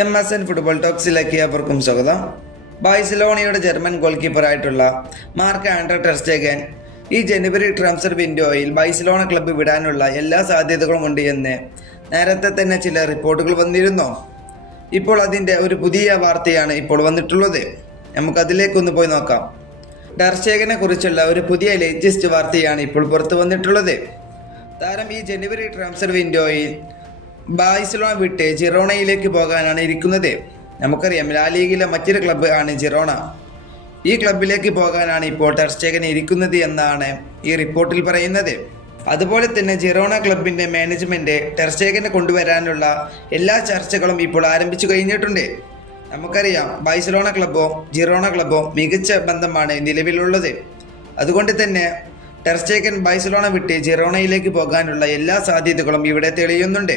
MSN football ടോക്സിലേക്ക് അവർക്കും സ്വാഗതം. ബാഴ്സലോണയുടെ ജർമ്മൻ ഗോൾ കീപ്പറായിട്ടുള്ള മാർക്ക് ആൻഡ്രെ ടെർ സ്റ്റേഗൻ ഈ ജനുവരി ട്രാൻസ്ഫർ വിൻഡോയിൽ ബാഴ്സലോണ ക്ലബ്ബ് വിടാനുള്ള എല്ലാ സാധ്യതകളും ഉണ്ട് എന്ന് നേരത്തെ തന്നെ ചില റിപ്പോർട്ടുകൾ വന്നിരുന്നു. ഇപ്പോൾ അതിൻ്റെ ഒരു പുതിയ വാർത്തയാണ് ഇപ്പോൾ വന്നിട്ടുള്ളത്. നമുക്കതിലേക്കൊന്ന് പോയി നോക്കാം. ടെർ സ്റ്റേഗനെ കുറിച്ചുള്ള ഒരു പുതിയ ലേറ്റസ്റ്റ് വാർത്തയാണ് ഇപ്പോൾ പുറത്തു വന്നിട്ടുള്ളത്. താരം ഈ ജനുവരി ട്രാൻസ്ഫർ വിൻഡോയിൽ ബാഴ്സലോണ വിട്ട് ജിറോണയിലേക്ക് പോകാനാണ് ഇരിക്കുന്നത്. നമുക്കറിയാം, ലാ ലീഗിലെ മറ്റൊരു ക്ലബ്ബ് ആണ് ജിറോണ. ഈ ക്ലബിലേക്ക് പോകാനാണ് ഇപ്പോൾ ടെർ സ്റ്റേഗൻ ഇരിക്കുന്നത് എന്നാണ് ഈ റിപ്പോർട്ടിൽ പറയുന്നത്. അതുപോലെ തന്നെ ജിറോണ ക്ലബിൻ്റെ മാനേജ്മെൻറ്റ് ടെർ സ്റ്റേഗനെ കൊണ്ടുവരാനുള്ള എല്ലാ ചർച്ചകളും ഇപ്പോൾ ആരംഭിച്ചു കഴിഞ്ഞിട്ടുണ്ട്. നമുക്കറിയാം, ബാഴ്സലോണ ക്ലബ്ബോ ജിറോണ ക്ലബ്ബോ മികച്ച ബന്ധമാണ് നിലവിലുള്ളത്. അതുകൊണ്ട് തന്നെ ടെർ സ്റ്റേഗൻ ബാഴ്സലോണ വിട്ട് ജിറോണയിലേക്ക് പോകാനുള്ള എല്ലാ സാധ്യതകളും ഇവിടെ തെളിയുന്നുണ്ട്.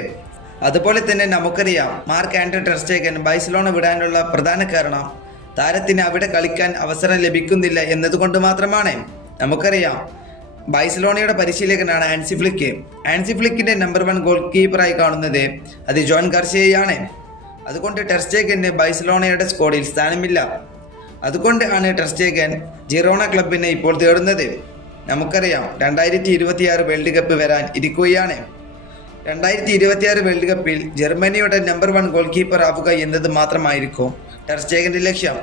അതുപോലെ തന്നെ നമുക്കറിയാം, മാർക്ക് ആൻഡ്രെ ടെർ സ്റ്റേഗൻ ബാഴ്സലോണ വിടാനുള്ള പ്രധാന കാരണം താരത്തിന് അവിടെ കളിക്കാൻ അവസരം ലഭിക്കുന്നില്ല എന്നതുകൊണ്ട് മാത്രമാണ്. നമുക്കറിയാം, ബാഴ്സലോണയുടെ പരിശീലകനാണ് ഹാൻസി ഫ്ലിക്ക്. ഹാൻസി ഫ്ലിക്കിന്റെ നമ്പർ 1 ഗോൾ കീപ്പറായി കാണുന്നത് അത് ജോൺ ഗാർസിയയാണ്. അതുകൊണ്ട് ടെർ സ്റ്റേഗന് ബാഴ്സലോണയുടെ സ്ക്വാഡിൽ സ്ഥാനമില്ല. അതുകൊണ്ട് ആണ് ടെർ സ്റ്റേഗൻ ജിറോണ ക്ലബിനെ ഇപ്പോൾ തേടുന്നത്. നമുക്കറിയാം, 2026 വേൾഡ് കപ്പ് വരാൻ ഇരിക്കുകയാണ്. 2026 വേൾഡ് കപ്പിൽ ജർമ്മനിയുടെ നമ്പർ 1 ഗോൾ കീപ്പർ ആവുക എന്നത് മാത്രമായിരിക്കും ടെർ സ്റ്റേഗന്റെ ലക്ഷ്യം.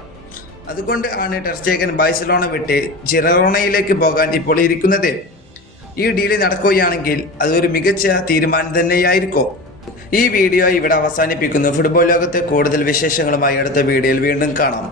അതുകൊണ്ട് ആണ് ടെർ സ്റ്റേഗൻ ബാഴ്സലോണ വിട്ട് ജിറോണയിലേക്ക് പോകാൻ ഇപ്പോൾ ഇരിക്കുന്നത്. ഈ ഡീല് നടക്കുകയാണെങ്കിൽ അതൊരു മികച്ച തീരുമാനം തന്നെയായിരിക്കും. ഈ വീഡിയോ ഇവിടെ അവസാനിപ്പിക്കുന്നു. ഫുട്ബോൾ ലോകത്തെ കൂടുതൽ വിശേഷങ്ങളുമായി അടുത്ത വീഡിയോയിൽ വീണ്ടും കാണാം.